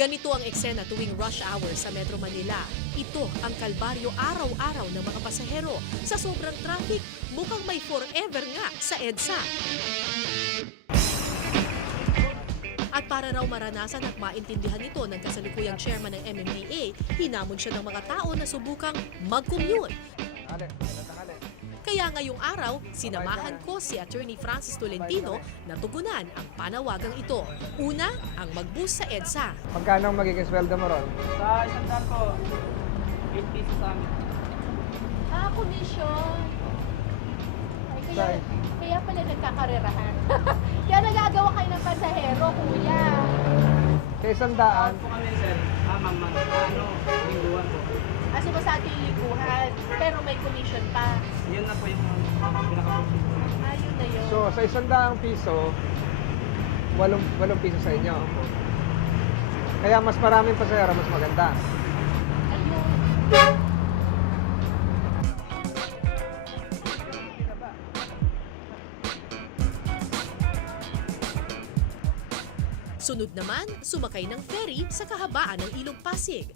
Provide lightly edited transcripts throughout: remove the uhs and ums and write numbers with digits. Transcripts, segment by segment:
Ganito ang eksena tuwing rush hour sa Metro Manila. Ito ang kalbaryo araw-araw ng mga pasahero. Sa sobrang traffic, mukhang may forever nga sa EDSA. At para raw maranasan at maintindihan ito ng kasalukuyang chairman ng MMDA, hinamon siya ng mga tao na subukang mag-commute. Kaya ngayong araw, sinamahan ko si Attorney Francis Tolentino na tugunan ang panawagang ito. Una, ang mag-boost sa EDSA. Magkano ang magiging sweldo mo ron? Sa isang daan po, 8 pesos sa amin. Commission. Ay, Sorry. kaya pala nagkakarerahan. Kaya nagagawa kayo ng pasahero, kuya. Sa isang daan, Po kami, sir. Ma'am, lingguan po. As in, sa ating liguhan, pero may commission pa. Yun na po yung pinaka-profit po. Ayun na yun. so sa isang daang piso, 8 piso sa inyo. Kaya mas maraming pasahero, mas maganda. Ayun. Sunod naman, sumakay ng ferry sa kahabaan ng Ilog Pasig.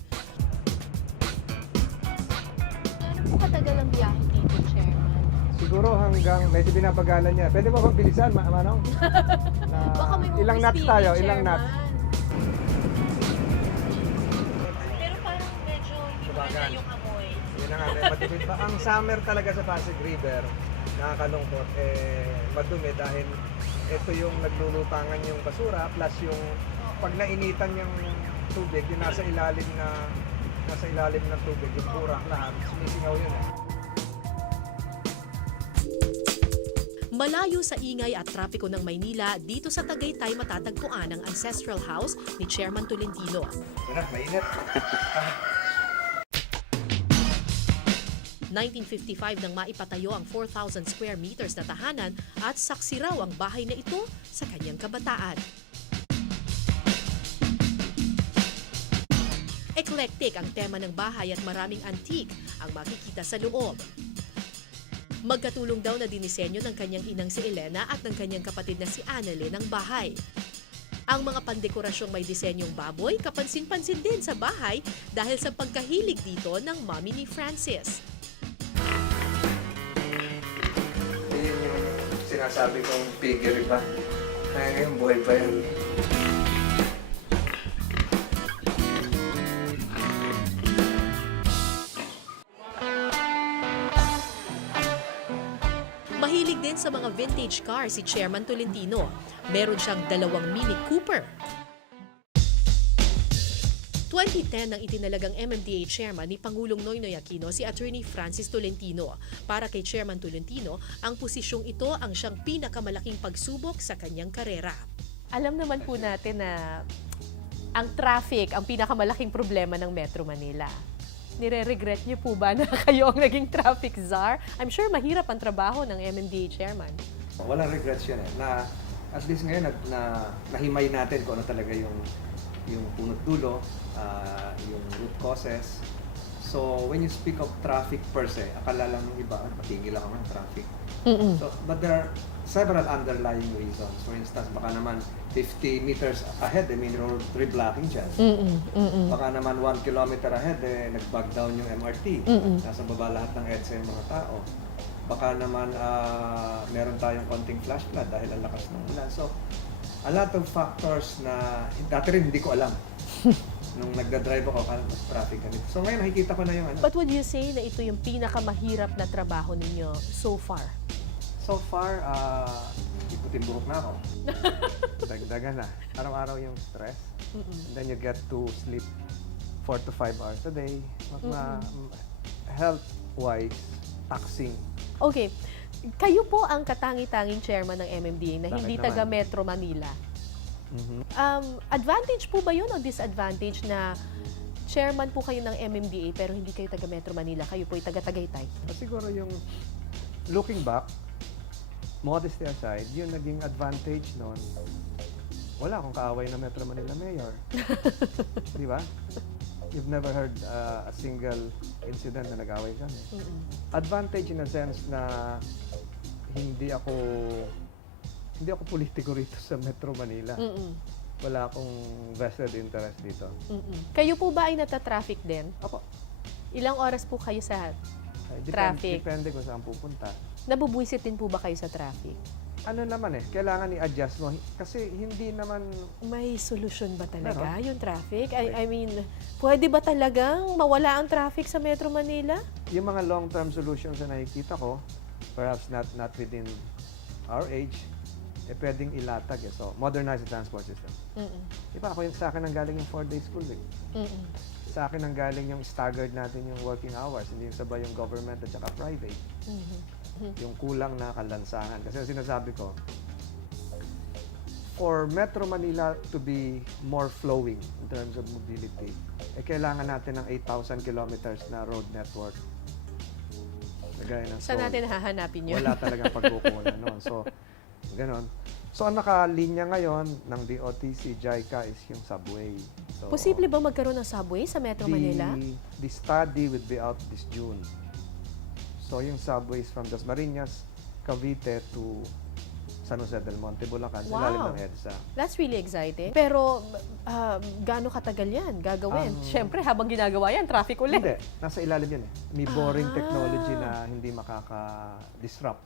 Ano po katagal ang biyahe dito, Chairman? Siguro hanggang, medyo binabagalan niya. Pwede mo bang bilisan, Manong? Na, Baka may ilang movie knots speed, tayo? Ilang Chairman. knots? Pero parang medyo hindi maganda yung amoy. Yun na nga, matipid pa. Ang summer talaga sa Pasig River, nakakalungkot, madumi dahil ito yung naglulutangan yung basura plus yung pag nainitan yung tubig, yung nasa ilalim ng tubig, yung burak lahat, sumisingaw yun eh. Malayo sa ingay at trapiko ng Maynila, dito sa Tagaytay matatagpuan ang ancestral house ni Chairman Tolentino. Yun na, mainit. 1955 nang maipatayo ang 4,000 square meters na tahanan at saksi raw ang bahay na ito sa kanyang kabataan. Eclectic ang tema ng bahay at maraming antique ang makikita sa loob. Magkatulong daw na dinisenyo ng kanyang inang si Elena at ng kanyang kapatid na si Annalyn ang bahay. Ang mga pandekorasyong may disenyong baboy, kapansin-pansin din sa bahay dahil sa pagkahilig dito ng mommy ni Francis. Yun yung sinasabi kong figure ba? Kaya ngayon buhay pa yan. Mahilig din sa mga vintage car si Chairman Tolentino. Meron siyang 2 Mini Cooper. 2010 nang itinalagang MMDA Chairman ni Pangulong Noynoy Aquino si Attorney Francis Tolentino. Para kay Chairman Tolentino, ang posisyong ito ang siyang pinakamalaking pagsubok sa kanyang karera. Alam naman po natin na ang traffic ang pinakamalaking problema ng Metro Manila. Nire-regret niyo po ba na kayo ang naging traffic czar? I'm sure mahirap ang trabaho ng MMDA chairman. Walang regrets yun eh. Na at least ngayon nahimay natin kung ano talaga yung punot dulo, yung root causes. So when you speak of traffic per se, akala lang ng iba, patigil ako ng traffic. So, but there are several underlying reasons. For instance, baka naman 50 meters ahead, may road reblocking dyan. Baka naman 1 kilometer ahead, nag-bug down yung MRT. Nasa baba lahat ng EDSA yung mga tao. Baka naman meron tayong konting flash flood dahil ang lakas ng ulan. So, a lot of factors na dati rin hindi ko alam. Nung nagda-drive ako, akala ko traffic ganito. So ngayon nakikita ko na yung ano. But would you say na ito yung pinakamahirap na trabaho ninyo so far? So far, iputin burok na ako. Dagdagan na. Araw-araw yung stress. And then you get to sleep 4 to 5 hours a day. Health-wise, taxing. Okay. Kayo po ang katangi-tanging chairman ng MMDA na Bakit hindi naman? taga Metro Manila. Advantage po ba yun o disadvantage na chairman po kayo ng MMDA pero hindi kayo taga Metro Manila, kayo po ay taga Tagaytay? Siguro yung looking back, modesty aside, yung naging advantage noon, wala akong kaaway na Metro Manila Mayor. Di ba? You've never heard a single incident na nag-away kami. Advantage in a sense na hindi ako politiko rito sa Metro Manila. wala akong vested interest dito. Kayo po ba ay nata-traffic din? Opo. Ilang oras po kayo sa... Traffic. Depende kung saan pupunta. Nabubuisit din po ba kayo sa traffic? Ano naman kailangan i-adjust mo. Kasi hindi naman, May solusyon ba talaga Meron. yung traffic? I mean, pwede ba talagang mawala ang traffic sa Metro Manila? yung mga long-term solutions na nakikita ko, perhaps not within our age, pwedeng ilatag. So, modernize the transport system. Diba ako sa akin ang galing yung 4-day school week. Sa akin ang galing yung staggered natin yung working hours, hindi yung sabay yung government at saka private. Yung kulang na kalansangan. Kasi ang sinasabi ko, for Metro Manila to be more flowing in terms of mobility, kailangan natin ng 8,000 kilometers na road network. Gaya ng Saan Seoul. natin hahanapin yun? Wala talagang pagkukunan noon. So, ganon. So, ang nakalinya ngayon ng DOTC, JICA is yung subway. So, Posible ba magkaroon ng subway sa Metro Manila? The study will be out this June. So, yung subways from Dasmariñas, Cavite to San Jose del Monte, Bulacan, sa ilalim ng EDSA. That's really exciting. Pero, gaano katagal yan gagawin? Siyempre, habang ginagawa yan, traffic ulit. Hindi, nasa ilalim yan eh. May boring technology na hindi makaka-disrupt